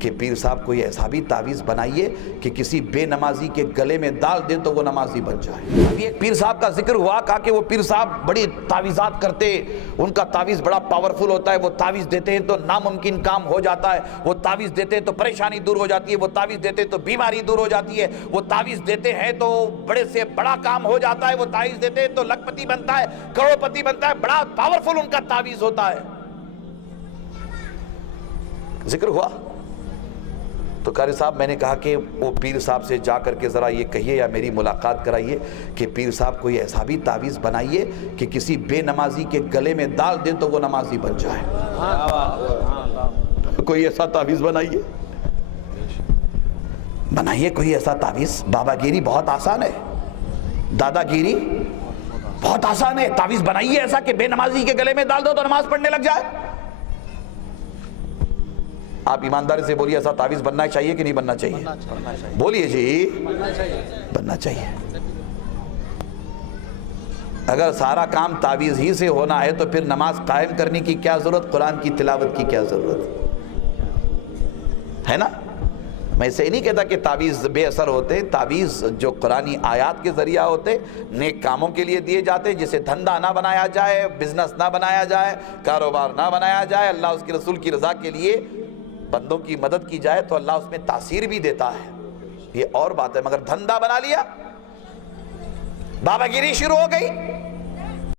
کہ پیر صاحب کوئی ایسا بھی تعویذ بنائیے کہ کسی بے نمازی کے گلے میں ڈال دیں تو وہ نمازی بن جائے۔ ابھی ایک پیر صاحب کا ذکر ہوا، کہا کہ وہ پیر صاحب بڑی تعویذات کرتے، ان کا تعویذ بڑا پاورفل ہوتا ہے، وہ تعویذ دیتے ہیں تو ناممکن کام ہو جاتا ہے، وہ تعویذ دیتے ہیں تو پریشانی دور ہو جاتی ہے، وہ تعویذ دیتے ہیں تو بیماری دور ہو جاتی ہے، وہ تعویذ دیتے ہیں تو بڑے سے بڑا کام ہو جاتا ہے، وہ تعویذ دیتے ہیں تو لکھ پتی بنتا ہے، کروڑ پتی بنتا ہے، بڑا پاورفل ان کا تعویذ ہوتا ہے۔ ذکر ہوا تو قاری صاحب میں نے کہا کہ وہ پیر صاحب سے جا کر کے ذرا یہ کہیے یا میری ملاقات کرائیے کہ پیر صاحب کوئی ایسا بھی تعویذ بنائیے کہ کسی بے نمازی کے گلے میں ڈال دیں تو وہ نمازی بن جائے۔ کوئی ایسا تعویذ بنائیے کوئی ایسا تعویذ۔ بابا گیری بہت آسان ہے، دادا گیری بہت آسان ہے، تعویذ بنائیے ایسا کہ بے نمازی کے گلے میں ڈال دو تو نماز پڑھنے لگ جائے۔ آپ ایمانداری سے بولیے، ایسا تعویذ بننا چاہیے کہ نہیں بننا چاہیے؟ بولیے جی، بننا چاہیے۔ اگر سارا کام تعویذ ہی سے ہونا ہے تو پھر نماز قائم کرنے کی کیا ضرورت، قرآن کی تلاوت کی کیا ضرورت ہے نا؟ میں اسے نہیں کہتا کہ تعویذ بے اثر ہوتے، تعویذ جو قرآنی آیات کے ذریعہ ہوتے، نیک کاموں کے لیے دیے جاتے، جسے دھندا نہ بنایا جائے، بزنس نہ بنایا جائے، کاروبار نہ بنایا جائے، اللہ اس کے رسول کی رضا کے لیے بندوں کی مدد کی جائے تو اللہ اس میں تاثیر بھی دیتا ہے، یہ اور بات ہے۔ مگر دھندا بنا لیا، بابا گیری شروع ہو گئی،